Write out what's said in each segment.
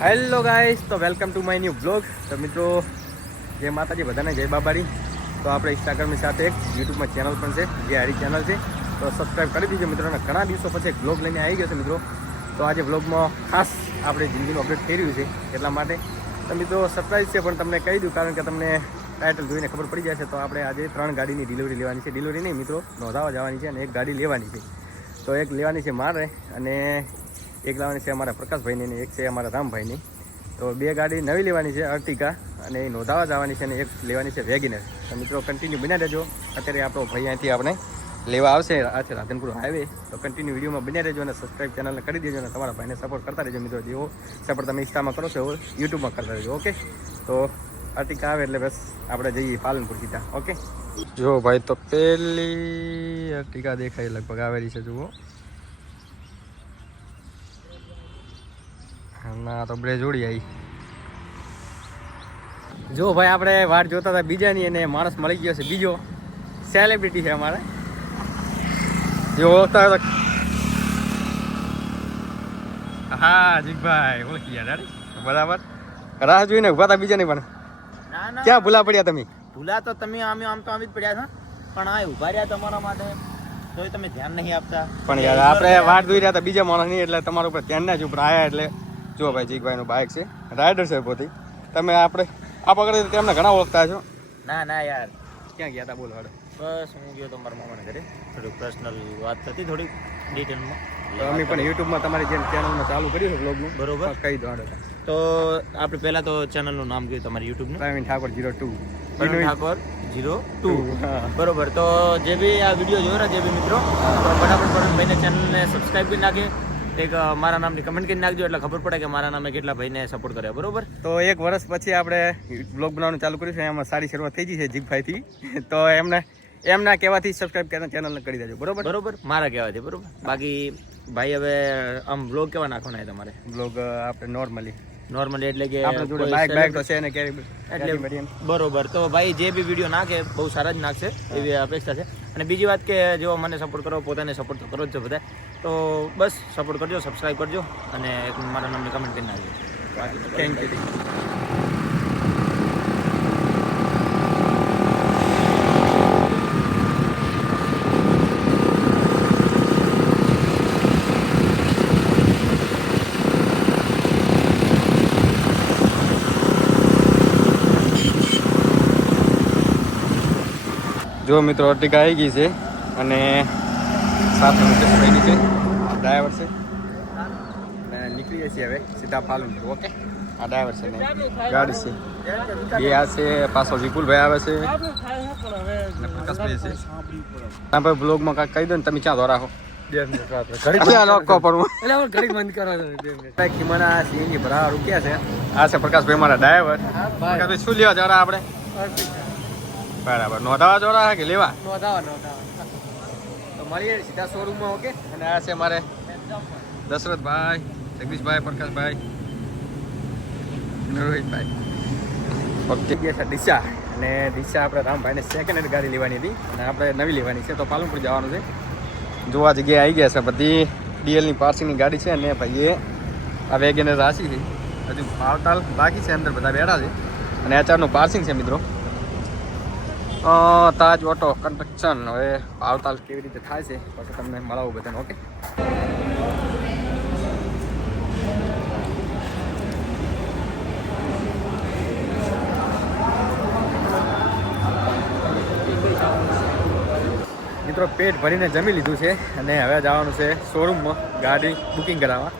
Hello guys, તો welcome to my new blog. તો મિત્રો, જય માતાજી બધાને, જય બાબારી. તો આપણે ઇન્સ્ટાગ્રામની સાથે એક યુટ્યુબમાં ચેનલ પણ છે, જે હારી ચેનલ છે. તો સબસ્ક્રાઈબ કરી દીજો મિત્રોને. ઘણા દિવસો પછી એક બ્લોગ લઈને આવી ગયો છે મિત્રો. તો આજે બ્લોગમાં ખાસ આપણે જિંદગીનું અપડેટ થઈ રહ્યું છે એટલા માટે. તો મિત્રો સરપ્રાઈઝ છે, પણ તમને કહી દઉં કારણ કે તમને ટાઇટલ જોઈને ખબર પડી જાય છે. તો આપણે આજે 3 ગાડીની ડિલિવરી લેવાની છે. ડિલિવરી નહીં મિત્રો, નોંધાવા જવાની છે અને એક ગાડી લેવાની છે. તો એક લેવાની છે મારે અને એક લાવવાની છે અમારા પ્રકાશભાઈની અને એક છે અમારા રામભાઈની. તો 2 ગાડી નવી લેવાની છે, અર્ટિકા, અને એ નોંધાવા જવાની છે અને એક લેવાની છે વેગેનર. તો મિત્રો કન્ટિન્યુ બન્યા રહેજો. અત્યારે આપણો ભાઈ અહીંથી આપણે લેવા આવશે, આ છે રાધનપુર હાઈવે. તો કન્ટિન્યુ વિડીયોમાં બન્યા રહેજો અને સબસ્ક્રાઈબ ચેનલને કરી દેજો અને તમારા ભાઈને સપોર્ટ કરતા રહેજો મિત્રો. જેવો સપોર્ટ તમે ઇન્સ્ટામાં કરો છો એવો યુટ્યુબમાં કરતા રહેજો. ઓકે, તો અર્ટિકા આવે એટલે બસ આપણે જઈએ પાલનપુર સીધા. ઓકે, જો ભાઈ, તો પેલી અર્ટિકા દેખાય લગભગ આવેલી છે. જુઓ ના, તો બ્રે જોડી આવી. જો ભાઈ, આપણે વાટ જોતા હતા બીજાની અને માણસ મળી ગયો છે બીજો. સેલિબ્રિટી છે અમારે, જો ઓળખતા હોય તો. હા જીગભાઈ, ઓળખી ગયા દાડી બરાબર. રાહ જોઈને ઉભા હતા બીજાની. પણ ક્યાં ભૂલા પડ્યા તમે? ભૂલા તો તમે આમ તો આવી જ પડ્યા છો, પણ આ ઉભા રહ્યા તમારા માટે તો તમે ધ્યાન નહીં આપતા. પણ યાર, આપણે વાટ જોઈ રહ્યા હતા બીજા માણસ નહીં, એટલે તમારા ઉપર ધ્યાન ના જ ઉપર આવ્યા. એટલે જો ભાઈ, જીગભાઈનું બાઇક છે, રાઇડર છે પોતે. તમે આપણે આ પકડે તેમને ઘણા ઓળખતા છો. ના ના યાર, ક્યાં ગયા હતા બોલો? હાડો. બસ હું ગયો તો મારા મામાના ઘરે, થોડીક પર્સનલ વાત થતી, થોડીક ડિટેલમાં. તો અમે પણ યુટ્યુબમાં તમારી જે ચેનલમાં ચાલુ કર્યું છે બ્લોગનું, બરોબર, કહી દો. હાડો. તો આપણે પહેલાં તો ચેનલનું નામ કહ્યું તમારી યુટ્યુબનું, પ્રવીણ ઠાકોર 02. પ્રવીણ ઠાકોર 02. બરોબર. તો જે બી આ વિડીયો જોયો ને, જે બી મિત્રો, તો ફટાફટ પ્રવીણભાઈને ચેનલને સબસ્ક્રાઈબ કરી નાખે. એક મારા નામની કમેન્ટ કરી નાખજો, એટલે ખબર પડે કે મારા નામે કેટલા ભાઈને સપોર્ટ કર્યા. બરોબર. તો 1 વર્ષ પછી આપણે બ્લોગ બનાવવાનું ચાલુ કર્યું છે. એમાં સારી શરૂઆત થઈ ગઈ છે જીગભાઈથી. તો એમના કહેવાથી સબસ્ક્રાઈબ કરીને ચેનલને કરી દેજો. બરોબર બરોબર, મારા કહેવાથી. બરોબર. બાકી ભાઈ, હવે આમ બ્લોગ કેવા નાખવાના તમારે? બ્લોગ આપણે નોર્મલી એટલે કે આપણે જોડે બાઇક તો છે ને, એટલે બરોબર. તો ભાઈ જે બી વિડીયો નાખે બહુ સારા જ નાખશે એવી અપેક્ષા છે. અને બીજી વાત કે જો મને સપોર્ટ કરો, પોતાને સપોર્ટ તો કરો જ છો બધા. તો બસ સપોર્ટ કરજો, સબસ્ક્રાઈબ કરજો અને એક મારા નામની કમેન્ટ કરી નાખજો. બાકી થેન્ક યુ. જો મિત્રો, અર્ટિકા આવી ગઈ છે અને સાથે મુકેશભાઈની છે, ડ્રાઈવર છે. અને નીકળીએ છીએ હવે સીધા પાલનપુર. ઓકે, આ ડ્રાઈવર છે ને ગાડી છે. બે આ છે, પાછો વિપુલભાઈ આવે છે અને પ્રકાશભાઈ છે. હા ભાઈ, બ્લોગમાં કાંઈક કહી દો ને, તમે ક્યાં દોરાખો? સીએનજી ભરાવા રૂક્યા છે. આ છે પ્રકાશભાઈ, મારા ડ્રાઈવર. પ્રકાશભાઈ, શું લેવા જરા આપણે? બરાબર. નોંધાવા જોડા કે લેવા? નોંધાવા. તો મળીએ સીધા શોરૂમમાં. ઓકે. અને આ છે મારે દશરથભાઈ, જગદીશભાઈ, પ્રકાશભાઈ, રોહિતભાઈ. ઓકે, ગયા છે ડીસા. અને ડીસા આપણે રામભાઈને સેકન્ડ હેન્ડ ગાડી લેવાની હતી અને આપણે નવી લેવાની છે. તો પાલનપુર જવાનું છે. જોવા જગ્યાએ આવી ગયા છે. બધી ડીએલની પાર્સિંગની ગાડી છે અને ભાઈએ આ વેગેનર રાશી છે. હજુ ભાવતાલ બાકી છે, અંદર બધા બેઠા છે. અને HR નું પાર્સિંગ છે મિત્રો. તાજ ઓટો કન્સ્ટ્રક્શન. હવે આવતાલ કેવી રીતે થાય છે પછી તમને મળાવું બધાને. ઓકે, મિત્રો પેટ ભરીને જમી લીધું છે અને હવે જવાનું છે શોરૂમમાં ગાડી બુકિંગ કરાવવા.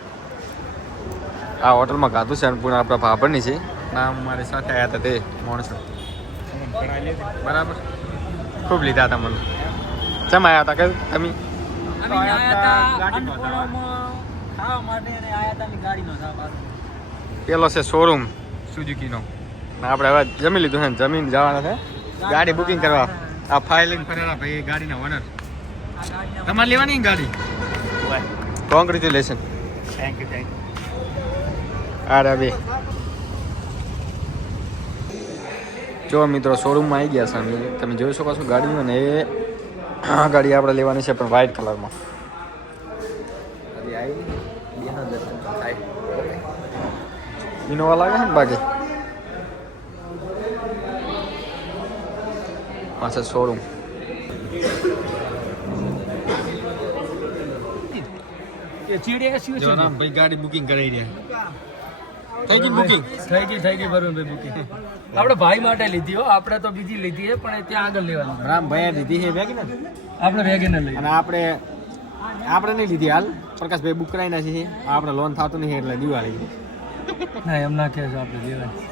આ હોટલમાં ગાધું છે અન્નપૂર્ણા આપણા ભાભરની છે. નામ મારી સાથે આવ્યા હતા તે માણસો. બરાબર, ખૂબ લીધા હતા મને. ચમ આવ્યા હતા કે તમે? પેલો છે શોરૂમ સુઝુકીનો. આપણે હવે જમી લીધું છે, જમીન જવાના છે ગાડી બુકિંગ કરવા. આ ફાઇલિંગ કરેલા ભાઈ ગાડીના ઓનર. તમારે લેવાની ગાડી? કોંગ્રેચ્યુલેશન. Thank you. અરે બે જો મિત્રો, શોરૂમમાં આવી ગયા છે. તમે જોઈ શકો છો ગાડીમાં. ને એ આ ગાડી આપણે લેવાની છે, પણ વ્હાઇટ કલરમાં. હજી આવી 2 દર્શન થાય. ઇનોવા લાગે છે ને બાકી પાછળ શોરૂમ ભાઈ ગાડી બુકિંગ કરાવી રહ્યા થઈ ગઈ બુકિંગ થઈ ગઈ બરોબર બુકિંગ આપણે ભાઈ માટે લીધી હો, આપણે તો બીજી લીધી છે પણ એ ત્યાં આગળ લેવાની. રામભાઈ દીધી છે વેગનર આપણે વેગેનર લઈ અને આપણે નહીં લીધી હાલ પ્રકાશભાઈ બુક કરાવી નાખી છે આપણે લોન થતું નહીં એટલે દિવાળી ના એમ ના કહે છે આપણે લેવાની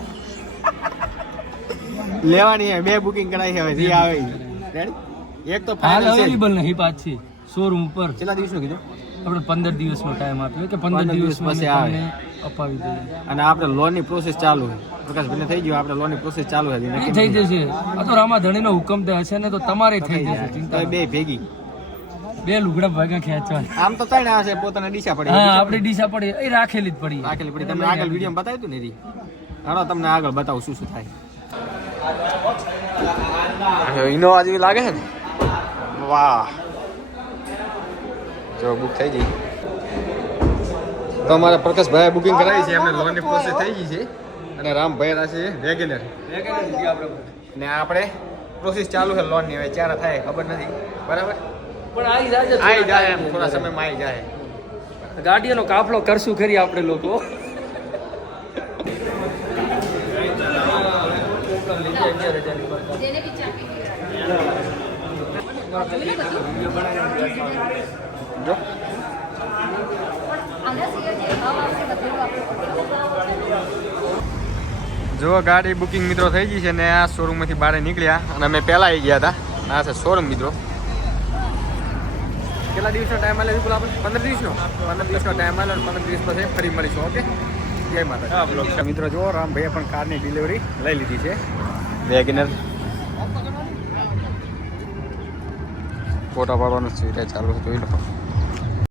લેવાની છે બે બુકિંગ કરાવી છે હવે જે આવે ઈ. રેડી એક તો હાલ ફાઇનલ છે અવેલેબલ નહીં પાછી શોરૂમ ઉપર. કેટલા દિવસનું કીધું આપણે 15 દિવસનો ટાઈમ આપ્યો કે 15 દિવસમાં પછી અમે આવે. તમને અપાવી દઈએ. અને આપણે લોનની પ્રોસેસ ચાલુ છે પ્રકાશભાઈને થઈ ગયું આપણે લોનની પ્રોસેસ ચાલુ છે એ થઈ જશે. આ તો રામાધણીનો હુકમ તો હશે ને તો તમારે થઈ જશે. તો ચિંતા એ બે ભેગી બે લુગડા ભાગા ખેંચવાના. આમ તો ત્રણ આવે છે પોતાના ડીસા પડે હા આપણે ડીસા પડી એ રાખેલી જ પડી. રાખેલી પડી તમને આગળ વિડીયો બતાવ્યું હતું ને રી હાલો તમને આગળ બતાવું શું શું થાય ઇનોવા જેવી લાગે છે ને વાહ જો બુક થઈ ગઈ તો અમારા પ્રકાશભાઈ બુકિંગ કરાવી છે એમને લોનની પ્રોસેસ થઈ ગઈ છે અને રામભાઈ રાશે વેગેનર ને આપણે પ્રોસેસ ચાલુ છે લોનની હવે ક્યારે થાય ખબર નથી બરાબર પણ આવી જાય એમ થોડા સમયમાં આવી જાય ગાડીઓનો કાફલો કરશું ખરી આપણે લોકો. જો જો ગાડી બુકિંગ મિત્રો થઈ ગઈ છે ને આ શોરૂમમાંથી બહાર નીકળ્યા અને અમે પહેલા આવી ગયા હતા આ છે શોરૂમ મિત્રો કેટલા દિવસનો ટાઈમ આલે બિલકુલ આપણે 15 દિવસનો ટાઈમ આલે 15 દિવસ પછી ફરી મળીશું ઓકે જય માતા મિત્રો જો રામભાઈએ પણ કારની ડિલિવરી લઈ લીધી છે વેગનર ફોટા પાડવાનું છે ચાલુ છે જોઈ લો